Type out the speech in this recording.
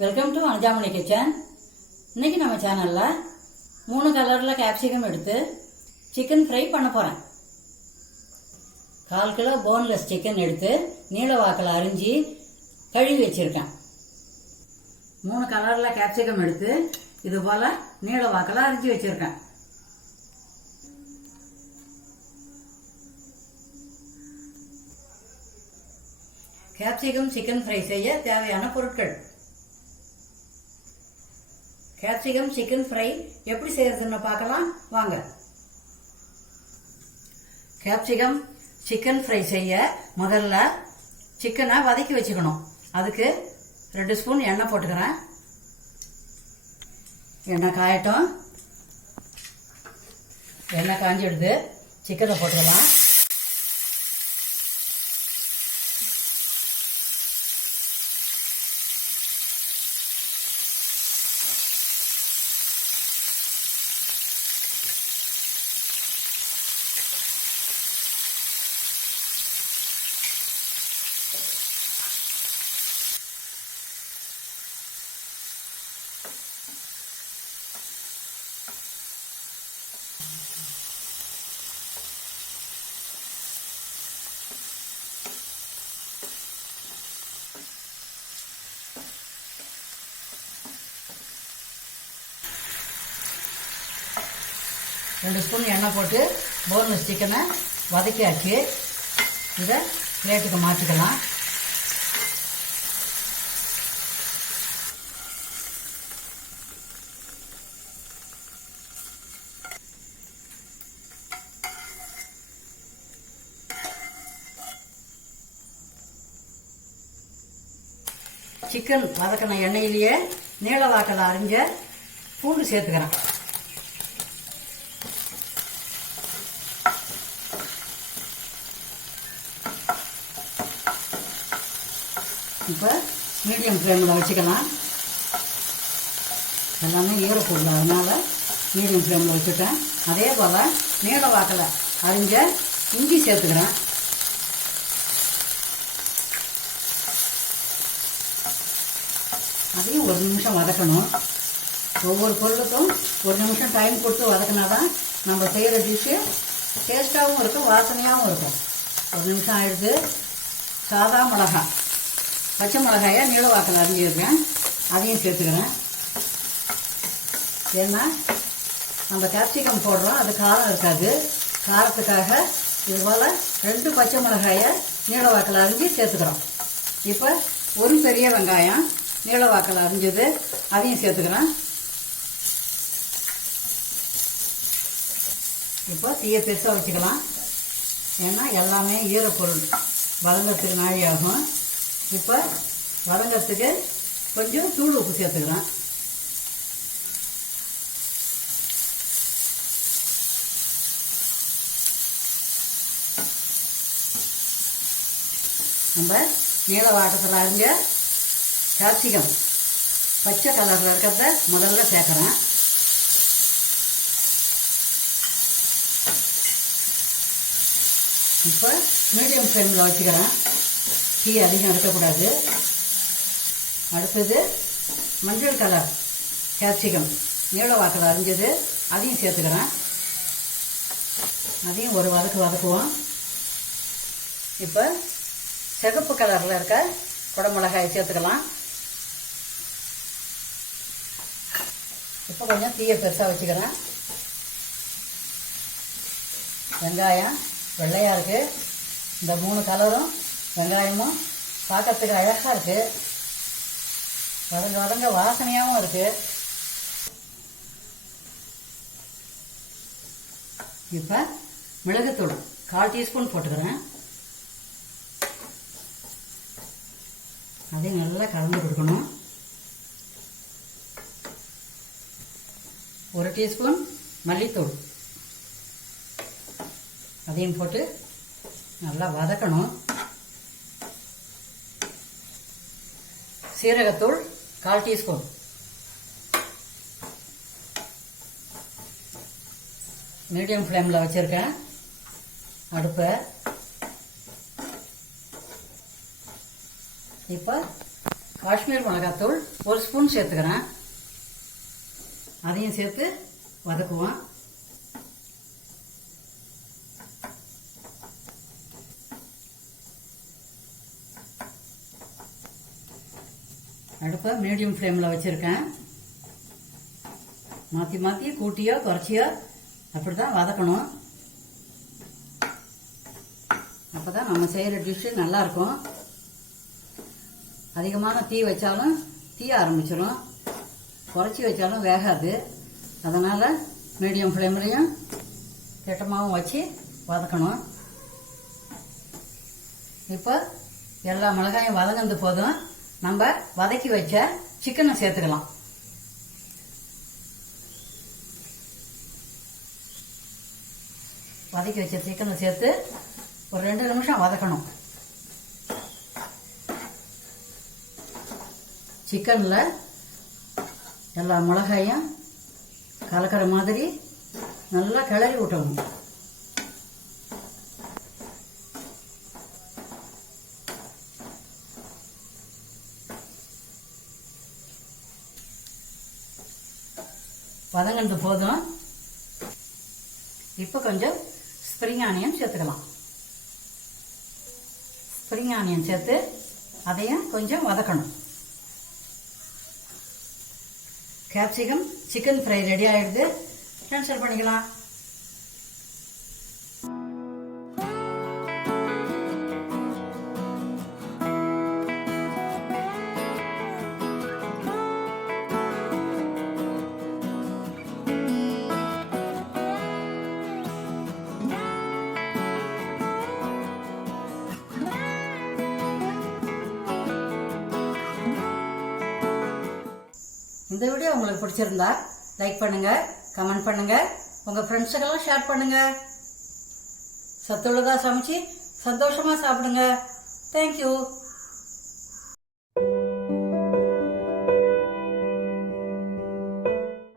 Welcome to Anujamani kitchen. இன்னைக்கு நம்ம சேனல்ல 3 கலர்ல கேப்சிகம் எடுத்து சிக்கன் ஃப்ரை பண்ண போறேன். 1/4 கிலோ போன்லெஸ் சிக்கன் எடுத்து நீள வாக்கில் அரிஞ்சு கழுவி வச்சிருக்கேன். 3 கலர்ல கேப்சிகம் எடுத்து இது போல நீள வாக்கில் அரிஞ்சு வச்சிருக்கேன். கேப்சிகம் சிக்கன் ஃப்ரை செய்ய தேவையான பொருட்கள். கேப்சிகம் சிக்கன் ஃப்ரை எப்படி செய்யறதுன்னு பார்க்கலாம் வாங்க. கேப்சிகம் சிக்கன் ஃப்ரை செய்ய முதல்ல சிக்கனை வதக்கி வச்சுக்கணும். அதுக்கு 2 ஸ்பூன் எண்ணெய் போட்டுக்கிறேன். எண்ணெய் காயட்டும். எண்ணெய் காஞ்சிடுது. சிக்கனை போட்டுக்கலாம். ரெண்டு ஸ்பூன் எண்ணெய் போட்டு போன்லெஸ் சிக்கனை வதக்கியாச்சு. இதை பிளேட்டுக்கு மாற்றிக்கலாம். சிக்கன் வதக்கின எண்ணெயிலேயே நீள வாக்கில் அரிஞ்ச பூண்டு சேர்த்துக்கிறேன். இப்போ மீடியம் ஃப்ளேமில் வச்சுக்கலாம். எல்லாமே ஈரப்பொருள், அதனால் மீடியம் ஃப்ளேமில் வச்சுட்டேன். அதே போல் நீள வாக்கில் அரிஞ்ச இஞ்சி சேர்த்துக்கிறேன். அதையும் 1 நிமிஷம் வதக்கணும். ஒவ்வொரு பொருளுக்கும் 1 நிமிஷம் டைம் கொடுத்து வதக்கினா தான் நம்ம செய்கிற டிஷ்ஷு டேஸ்ட்டாகவும் இருக்கும், வாசனையாகவும் இருக்கும். 1 நிமிஷம் ஆயிடுது. சாதா மிளகாய், பச்சை மிளகாயை நீள வாக்கில் அரிஞ்சிருக்கேன். அதையும் சேர்த்துக்கிறேன். ஏன்னா நம்ம கேப்சிகம் போடுறோம், அது காரம் இருக்காது. காரத்துக்காக இது போல் 2 பச்சை மிளகாயை நீள வாக்கில் அரிஞ்சு சேர்த்துக்கிறோம். இப்போ ஒரு பெரிய வெங்காயம் நீள வாக்கில் அரிஞ்சது, அதையும் சேர்த்துக்கிறேன். இப்போ தீயை பெருசாக வச்சுக்கலாம். ஏன்னா எல்லாமே ஈரப்பொருள், வதங்கிறதுக்கு நாழி ஆகும். இப்போ வதங்கிறதுக்கு கொஞ்சம் தூள் உப்பு சேர்த்துக்கிறேன். நம்ம நீள வாட்டத்தில் அரிஞ்ச கேப்சிகம் பச்சை கலரில் இருக்கிறத முதல்ல சேர்க்குறேன். இப்போ மீடியம் ஃப்ளேமில் வச்சுக்கிறேன். தீ அதிகம் இருக்கக்கூடாது. அடுத்தது மஞ்சள் கலர் கேப்சிகம் நீள வாக்கில் அரிஞ்சது, அதையும் சேர்த்துக்கிறேன். அதையும் ஒரு வதக்குவோம். இப்போ சிகப்பு கலரில் இருக்க குடமிளகாயை சேர்த்துக்கலாம். இப்போ கொஞ்சம் தீயை பெருசாக வச்சுக்கிறேன். வெங்காயம் வெள்ளையாக இருக்குது. இந்த 3 கலரும் வெங்காயமும் பார்க்கறதுக்கு அழகாக இருக்குது. வதங்க வாசனையாகவும் இருக்குது. இப்போ மிளகுத்தூள் 1/4 டீஸ்பூன் போட்டுக்கிறேன். அதையும் நல்லா கலந்து கொடுக்கணும். 1 டீஸ்பூன் மல்லித்தூள், அதையும் போட்டு நல்லா வதக்கணும். சீரகத்தூள் 1/4 டீஸ்பூன். மீடியம் ஃப்ளேமில் வச்சுருக்கேன் அடுப்பை. இப்போ காஷ்மீர் மிளகாத்தூள் 1 ஸ்பூன் சேர்த்துக்கிறேன். அதையும் சேர்த்து வதக்குவோம். அடுப்பை மீடியம் ஃப்ளேமில் வச்சுருக்கேன். மாற்றி மாற்றி கூட்டியோ குறைச்சியோ அப்படி தான் வதக்கணும். அப்போ தான் நம்ம செய்கிற டிஷ்ஷு நல்லாயிருக்கும். அதிகமான தீ வச்சாலும் தீய ஆரம்பிச்சிடும், குறைச்சி வச்சாலும் வேகாது. அதனால் மீடியம் ஃப்ளேம்லேயும் திட்டமாகவும் வச்சு வதக்கணும். இப்போ எல்லா மிளகாயும் வதங்கினது போதும், நம்ம வதக்கி வச்ச சிக்கனை சேர்த்துக்கலாம். வதக்கி வச்ச சிக்கனை சேர்த்து ஒரு 2 நிமிஷம் வதக்கணும். சிக்கனில் எல்லா மிளகாயும் கலக்கிற மாதிரி நல்லா கிளறி விட்டணும். வதங்கினது போதும். இப்போ கொஞ்சம் ஸ்ப்ரிங் ஆனியன் சேர்த்துக்கலாம். ஸ்ப்ரிங் ஆனியன் சேர்த்து அதையும் கொஞ்சம் வதக்கணும். கேப்சிகம் சிக்கன் ஃப்ரை ரெடி ஆகிடுது. ட்ரான்ஸ்ஃபர் பண்ணிக்கலாம். இந்த வீடியோ உங்களுக்கு பிடிச்சிருந்தா லைக் பண்ணுங்க, கமெண்ட் பண்ணுங்க, உங்க ஃப்ரெண்ட்ஸுக்கெல்லாம் ஷேர் பண்ணுங்க. சத்துள்ளதா சமைச்சு சந்தோஷமா சாப்பிடுங்க. தேங்க்யூ.